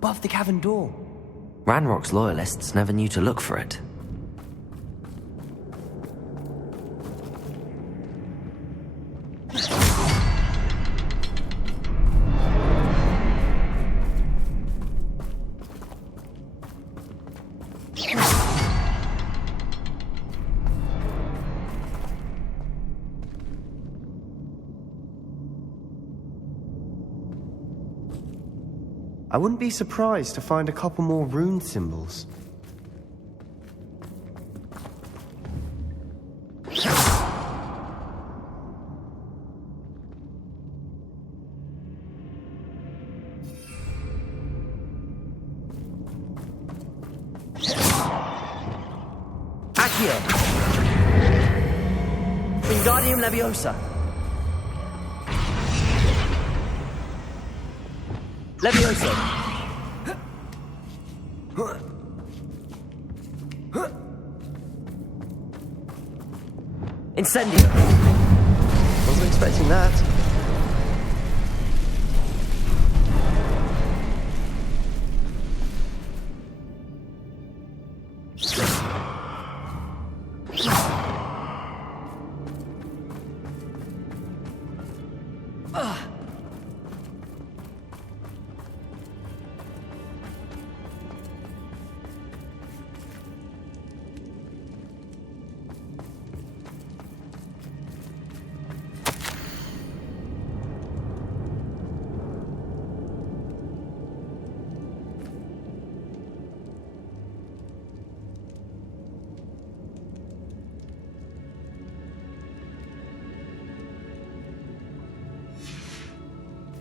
above the cavern door. Ranrock's loyalists never knew to look for it. I wouldn't be surprised to find a couple more rune symbols. Accio! Wingardium Leviosa! Leviosa! Incendio! Wasn't expecting that.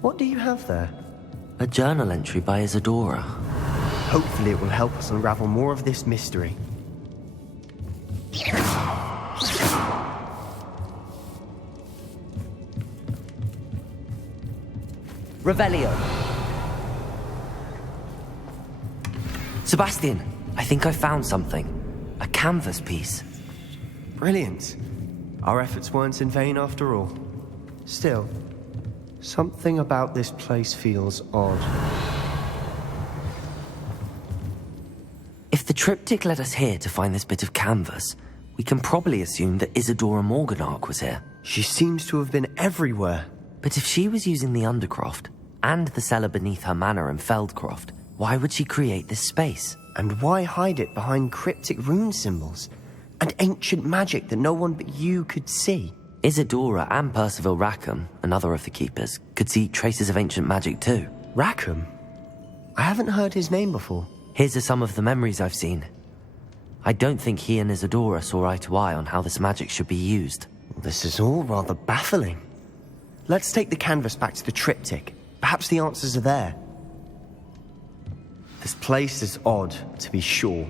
What do you have there? A journal entry by Isadora. Hopefully it will help us unravel more of this mystery. Revelio. Sebastian, I think I found something. A canvas piece. Brilliant. Our efforts weren't in vain after all. Still, something about this place feels odd. If the triptych led us here to find this bit of canvas, we can probably assume that Isadora Morganach was here. She seems to have been everywhere. But if she was using the Undercroft, and the cellar beneath her manor in Feldcroft, why would she create this space? And why hide it behind cryptic rune symbols? And ancient magic that no one but you could see? Isadora and Percival Rackham, another of the keepers, could see traces of ancient magic too. Rackham? I haven't heard his name before. Here's are some of the memories I've seen. I don't think he and Isadora saw eye to eye on how this magic should be used. This is all rather baffling. Let's take the canvas back to the triptych. Perhaps the answers are there. This place is odd, to be sure,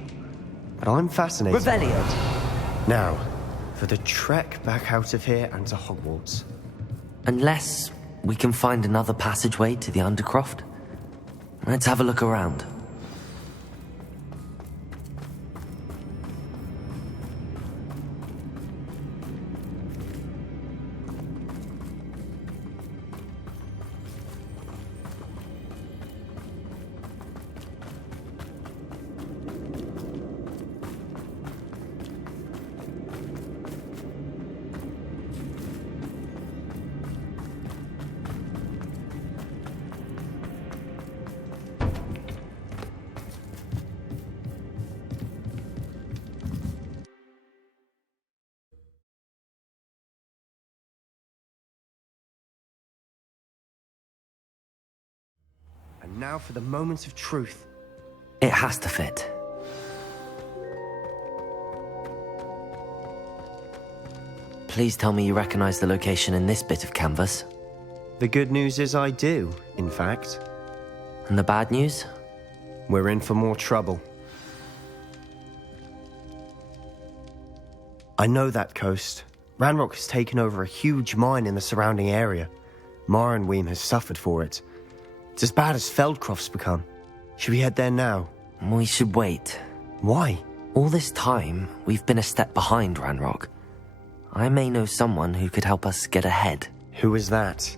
but I'm fascinated. Revelio! Now, for the trek back out of here and to Hogwarts. Unless we can find another passageway to the Undercroft. Let's have a look around. And now for the moment of truth. It has to fit. Please tell me you recognize the location in this bit of canvas. The good news is I do, in fact. And the bad news? We're in for more trouble. I know that coast. Ranrock has taken over a huge mine in the surrounding area. Marenweem has suffered for it. It's as bad as Feldcroft's become. Should we head there now? We should wait. Why? All this time, we've been a step behind Ranrock. I may know someone who could help us get ahead. Who is that?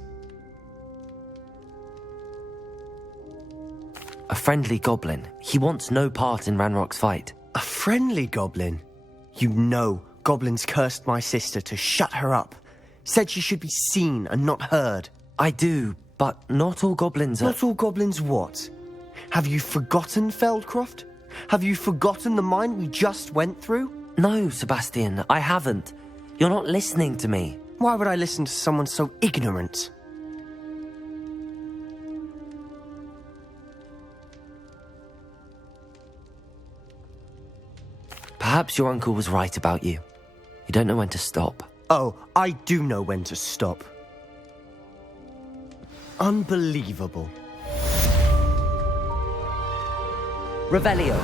A friendly goblin. He wants no part in Ranrock's fight. A friendly goblin? You know goblins cursed my sister to shut her up. Said she should be seen and not heard. I do, but not all goblins are... Not all goblins what? Have you forgotten Feldcroft? Have you forgotten the mine we just went through? No, Sebastian, I haven't. You're not listening to me. Why would I listen to someone so ignorant? Perhaps your uncle was right about you. You don't know when to stop. Oh, I do know when to stop. Unbelievable. Revelio.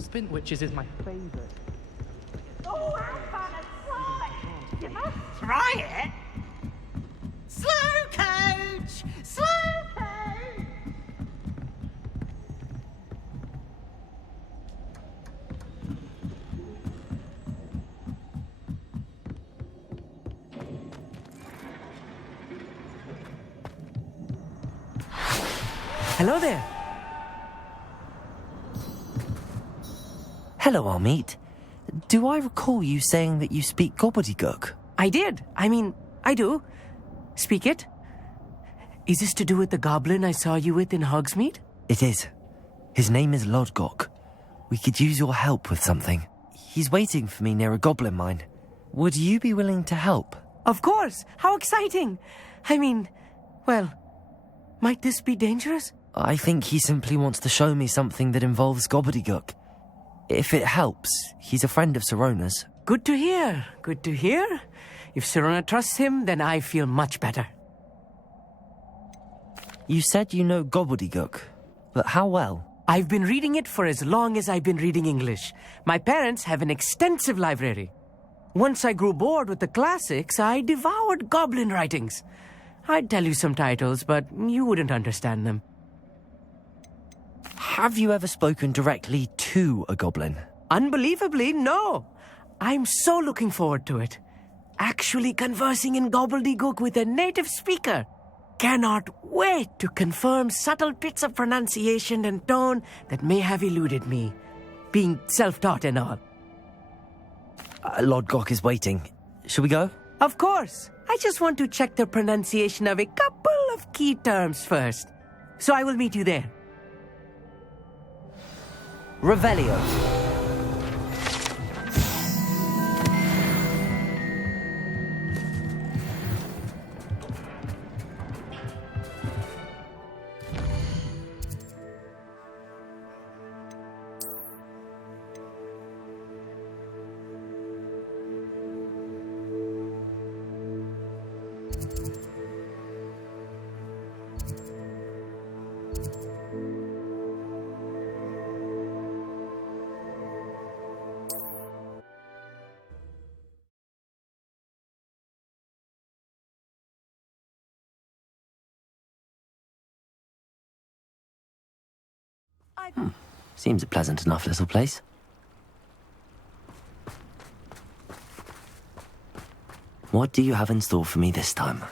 Spint Witches is my favourite. Oh, I'm gonna try it. You must try it. Slow coach! Slow coach! Hello there. Hello, Armeet. Do I recall you saying that you speak gobbledygook? I did. I do. Speak it. Is this to do with the goblin I saw you with in Hogsmeade? It is. His name is Lodgok. We could use your help with something. He's waiting for me near a goblin mine. Would you be willing to help? Of course. How exciting. Well, might this be dangerous? I think he simply wants to show me something that involves gobbledygook. If it helps, he's a friend of Sirona's. Good to hear. Good to hear. If Sirona trusts him, then I feel much better. You said you know gobbledygook, but how well? I've been reading it for as long as I've been reading English. My parents have an extensive library. Once I grew bored with the classics, I devoured goblin writings. I'd tell you some titles, but you wouldn't understand them. Have you ever spoken directly to a goblin? Unbelievably, no. I'm so looking forward to it. Actually conversing in gobbledygook with a native speaker. Cannot wait to confirm subtle bits of pronunciation and tone that may have eluded me, being self-taught and all. Lodgok is waiting. Shall we go? Of course. I just want to check the pronunciation of a couple of key terms first. So I will meet you there. Revelio. Seems a pleasant enough little place. What do you have in store for me this time?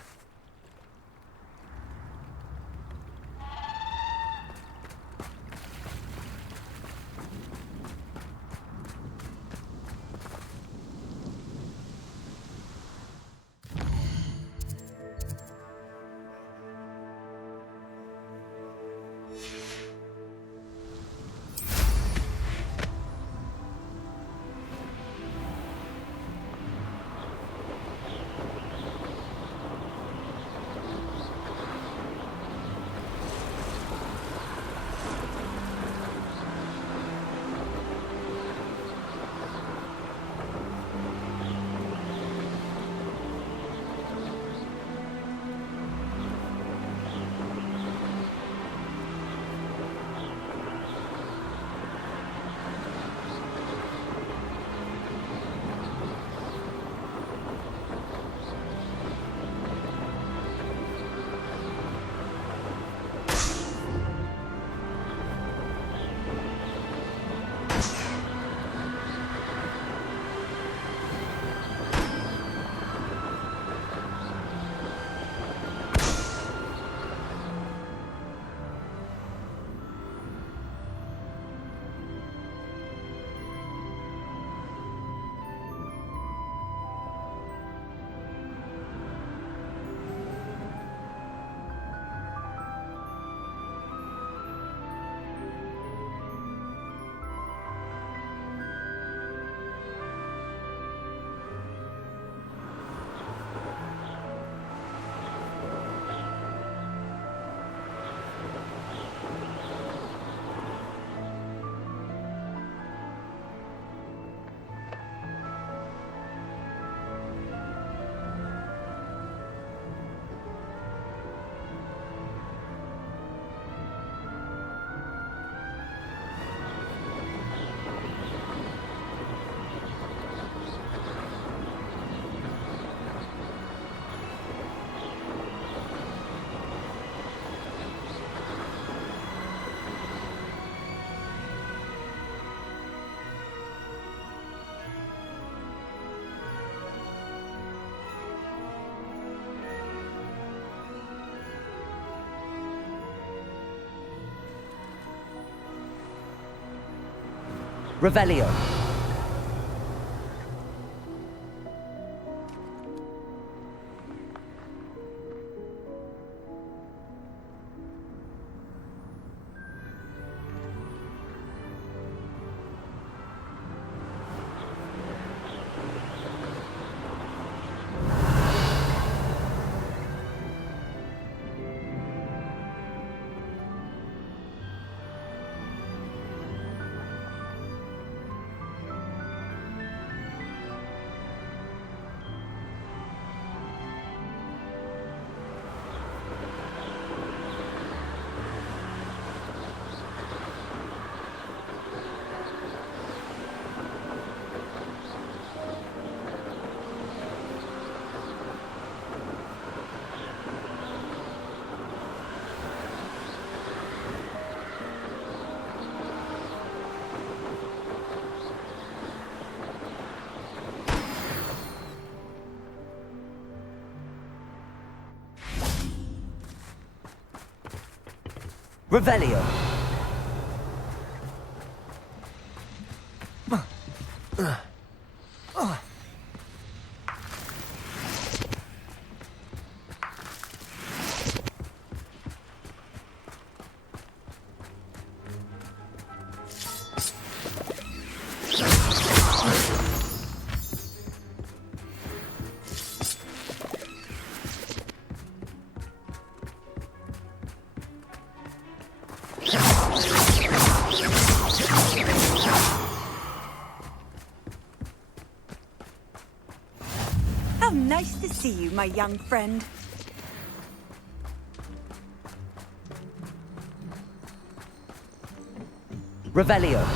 Revelio. Revelio. How nice to see you, my young friend. Revelio.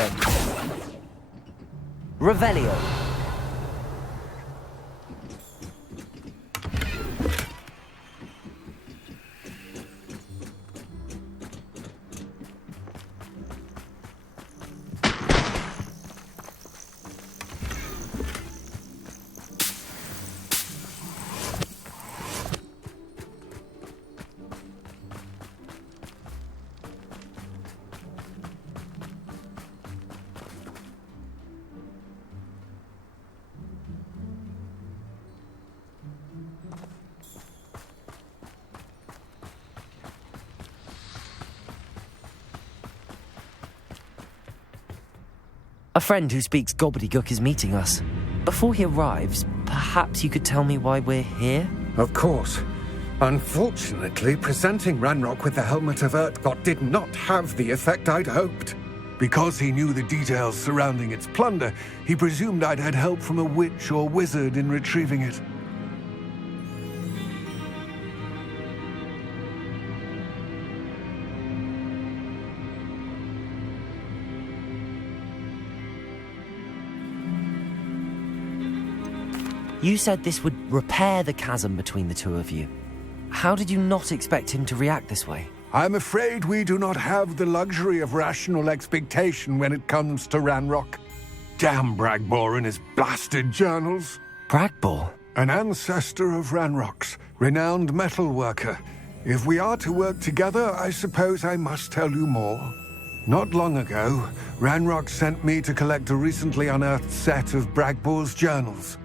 Revelio. Revelio. A friend who speaks gobbledygook is meeting us. Before he arrives, perhaps you could tell me why we're here? Of course. Unfortunately, presenting Ranrock with the Helmet of Urtkot did not have the effect I'd hoped. Because he knew the details surrounding its plunder, he presumed I'd had help from a witch or wizard in retrieving it. You said this would repair the chasm between the two of you. How did you not expect him to react this way? I'm afraid we do not have the luxury of rational expectation when it comes to Ranrock. Damn Bragbor and his blasted journals. Bragbor? An ancestor of Ranrock's, renowned metal worker. If we are to work together, I suppose I must tell you more. Not long ago, Ranrock sent me to collect a recently unearthed set of Bragbor's journals.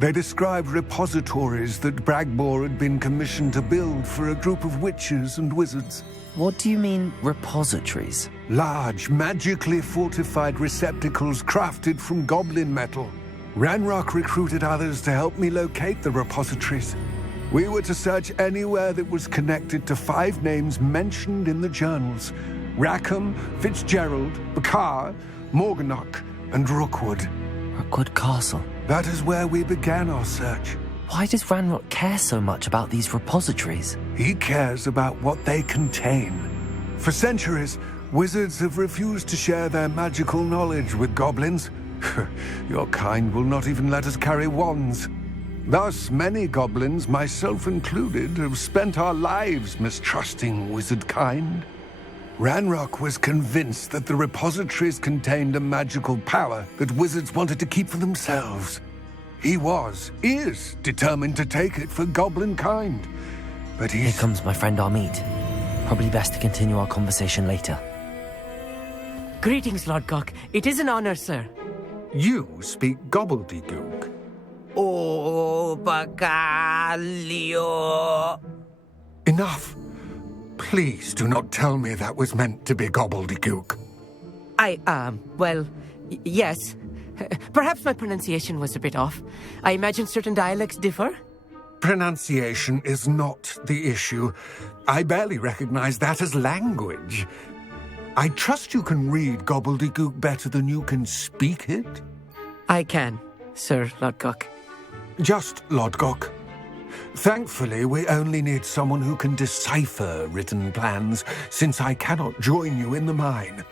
They described repositories that Bragbor had been commissioned to build for a group of witches and wizards. What do you mean, repositories? Large, magically fortified receptacles crafted from goblin metal. Ranrock recruited others to help me locate the repositories. We were to search anywhere that was connected to 5 names mentioned in the journals: Rackham, Fitzgerald, Bakar, Morganach, and Rookwood. Rookwood Castle. That is where we began our search. Why does Ranrock care so much about these repositories? He cares about what they contain. For centuries, wizards have refused to share their magical knowledge with goblins. Your kind will not even let us carry wands. Thus, many goblins, myself included, have spent our lives mistrusting wizard kind. Ranrock was convinced that the repositories contained a magical power that wizards wanted to keep for themselves. He is determined to take it for goblin kind. But Here comes my friend Armid. Probably best to continue our conversation later. Greetings, Lodgok. It is an honor, sir. You speak gobbledygook. Oh, Bacalio. Enough. Please do not tell me that was meant to be gobbledygook. Yes. Perhaps my pronunciation was a bit off. I imagine certain dialects differ. Pronunciation is not the issue. I barely recognize that as language. I trust you can read gobbledygook better than you can speak it? I can, Sir Lodgok. Just Lodgok. Thankfully, we only need someone who can decipher written plans, since I cannot join you in the mine.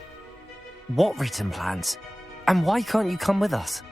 What written plans? And why can't you come with us?